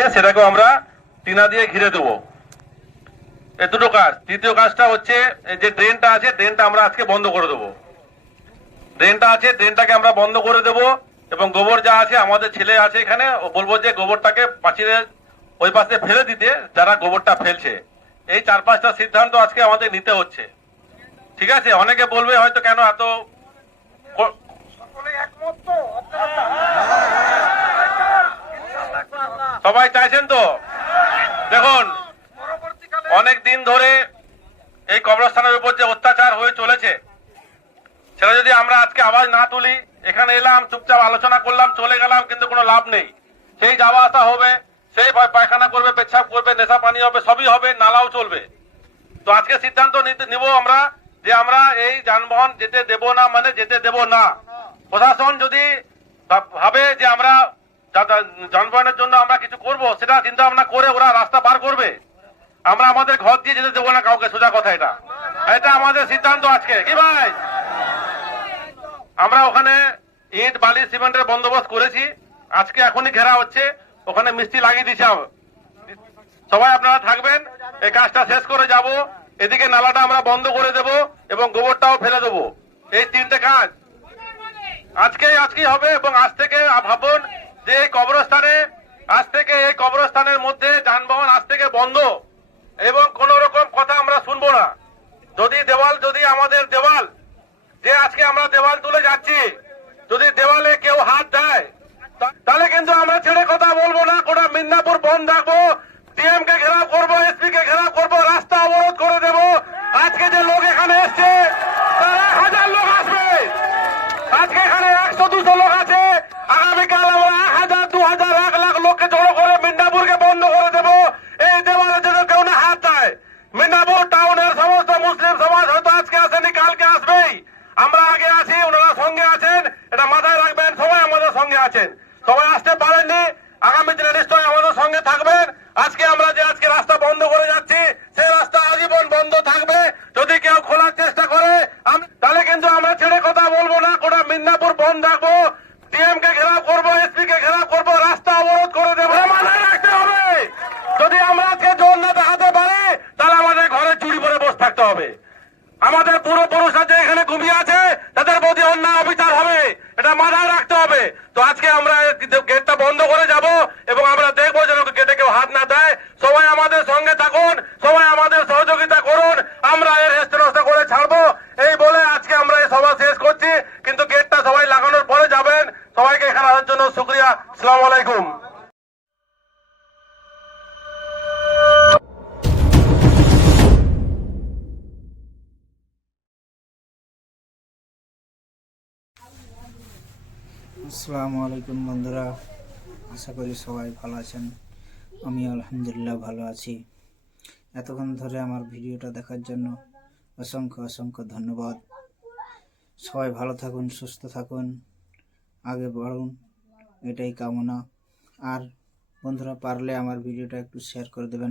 আছে, সেটাকেও আমরা টিনা দিয়ে ঘিরে দেবো। এ দুটো কাজ। তৃতীয় কাজটা হচ্ছে যে ড্রেনটা আছে, ড্রেনটা আমরা আজকে বন্ধ করে দেবো। ড্রেনটা আছে, ড্রেনটাকে আমরা বন্ধ করে দেবো এবং গোবর যা আছে, আমাদের ছেলে আছে এখানে, ও বলব যে গোবরটাকে পাঁচিলের ওই পাশে ফেলে দিতে, যারা গোবরটা ফেলছে। এই চার পাঁচটা সিদ্ধান্ত আজকে আমাদের নিতে হচ্ছে। ঠিক আছে? অনেকে বলবে হয়তো কেন এত সবাই চাইছেন তো? দেখুন অনেক দিন ধরে এই কবরস্থানের উপর যে অত্যাচার হয়ে চলেছে, সেটা যদি আমরা আজকে আওয়াজ না তুলি, এখানে এলাম, চুপচাপ আলোচনা করলাম, চলে গেলাম, কিন্তু কোনো লাভ নেই। সেই যাওয়া আসা হবে, সেই পায়খানা করবে, পেচ্ছাপ করবে, নেশা পানি হবে, সবই হবে, নালাও চলবে। তো আজকে সিদ্ধান্ত নিতে নিব আমরা যে আমরা এই যানবাহন যেতে দেব না মানে যেতে দেব না। প্রশাসন যদি ভাব- যে আমরা যানবাহনের জন্য আমরা কিছু করব, সেটা চিন্তা ভাবনা করে ওরা রাস্তা পার করবে। আমরা আমাদের ঘর দিয়ে যেতে দেবো না কাউকে, সোজা কথা এটা। এটা আমাদের সিদ্ধান্ত আজকে, কি ভাই? আমরা ওখানে ইট, বালি, সিমেন্টের বন্দোবস্ত করেছি। আজকে এখনই ঘেরা হচ্ছে, ওখানে মিষ্টি লাগিয়ে দিছে। সবাই আপনারা থাকবেন, এই কাজটা শেষ করে যাব। এদিকে নালাটা আমরা বন্ধ করে দেব এবং গোবরটাও ফেলে দেব। এই তিনটে কাজ। আজকে আজকে হবে এবং আজ থেকে ভাবুন যে কবরস্থানে আজ থেকে এই কবরস্থানের মধ্যে যানবাহন আজ থেকে বন্ধ এবং কোন রকম কথা আমরা শুনব না। যদি দেওয়াল, যদি আমাদের দেওয়াল, যে আজকে আমরা দেওয়াল তুলে যাচ্ছি, যদি দেওয়ালে কেউ হাত দেয় তাহলে কিন্তু আমরা ছেড়ে কথা বলব না, গোটা মিদনাপুর বন্ধ রাখব ডিএম কে ঘেরাও করব এসপি কে ঘেরাও করব, রাস্তা অবরোধ করে দেব। আজকে যে লোক এখানে এসছে, তার হাজার লোক আসবে। আজকে এখানে একশো, দুশো লোক আছে আগামীকাল আমরা এক হাজার দু হাজার এক লাখ লোককে জড়ো করে মিদনাপুরকে বন্ধ করে দেব এই দেওয়ালে যেন কেউ না হাত দেয় মিদনাপুর টাউনের সমস্ত মুসলিম সমাজ হয়তো আজকে আসেনি, কালকে আসবেই। আমরা আগে আছি, ওনারা সঙ্গে আছেন। এটা মাথায় রাখবেন, সবাই আমাদের সঙ্গে আছেন। সবাই আসতে পারেননি আগামী দিনে নিশ্চয়ই আমাদের সঙ্গে থাকবেন আজকে আমরা যে আজকে রাস্তা বন্ধ করে যাচ্ছি সেই রাস্তা আজীবন বন্ধ থাকবে যদি কেউ খোলার চেষ্টা করে আম- তাহলে কিন্তু আমরা ছেড়ে কথা বলব না গোটা মিদনাপুর বন্ধ রাখব ডিএম কে ঘেরাও করব এসপি কে ঘেরাও করব রাস্তা অবরোধ করে দেবো মাথায় রাখতে হবে যদি আমরা আজকে জোর না দেখাতে পারি তাহলে আমাদের ঘরে চুরি পরে বসে থাকতে হবে আমাদের পূর্বপুরুষরা যে এখানে ঘুমিয়ে আছে তাদের প্রতি অন্যায় অবিচার হবে এটা মাথায় রাখতে হবে তো আজকে আমরা এই গেটটা বন্ধ করে যাব এবং আমরা দেখব যেন গেটে কেউ হাত না দেয়। সবাই আমাদের সঙ্গে থাকুন, সবাই আমাদের সহযোগিতা করুন, আমরা এর হেস্তনস্ত করে ছাড়বো। এই বলে আজকে আমরা এই সভা শেষ করছি, কিন্তু গেটটা সবাই লাগানোর পরে যাবেন। সবাইকে এখানে আসার জন্য শুক্রিয়া। সালাম আলাইকুম। আসসালামু আলাইকুম বন্ধুরা। আশা করি সবাই ভালো আছেন। আমি আলহামদুলিল্লাহ ভালো আছি। এতক্ষণ ধরে আমার ভিডিওটা দেখার জন্য অসংখ্য অসংখ্য ধন্যবাদ। সবাই ভালো থাকুন, সুস্থ থাকুন, আগে বাড়ুন, এটাই কামনা। আর বন্ধুরা, পারলে আমার ভিডিওটা একটু শেয়ার করে দেবেন।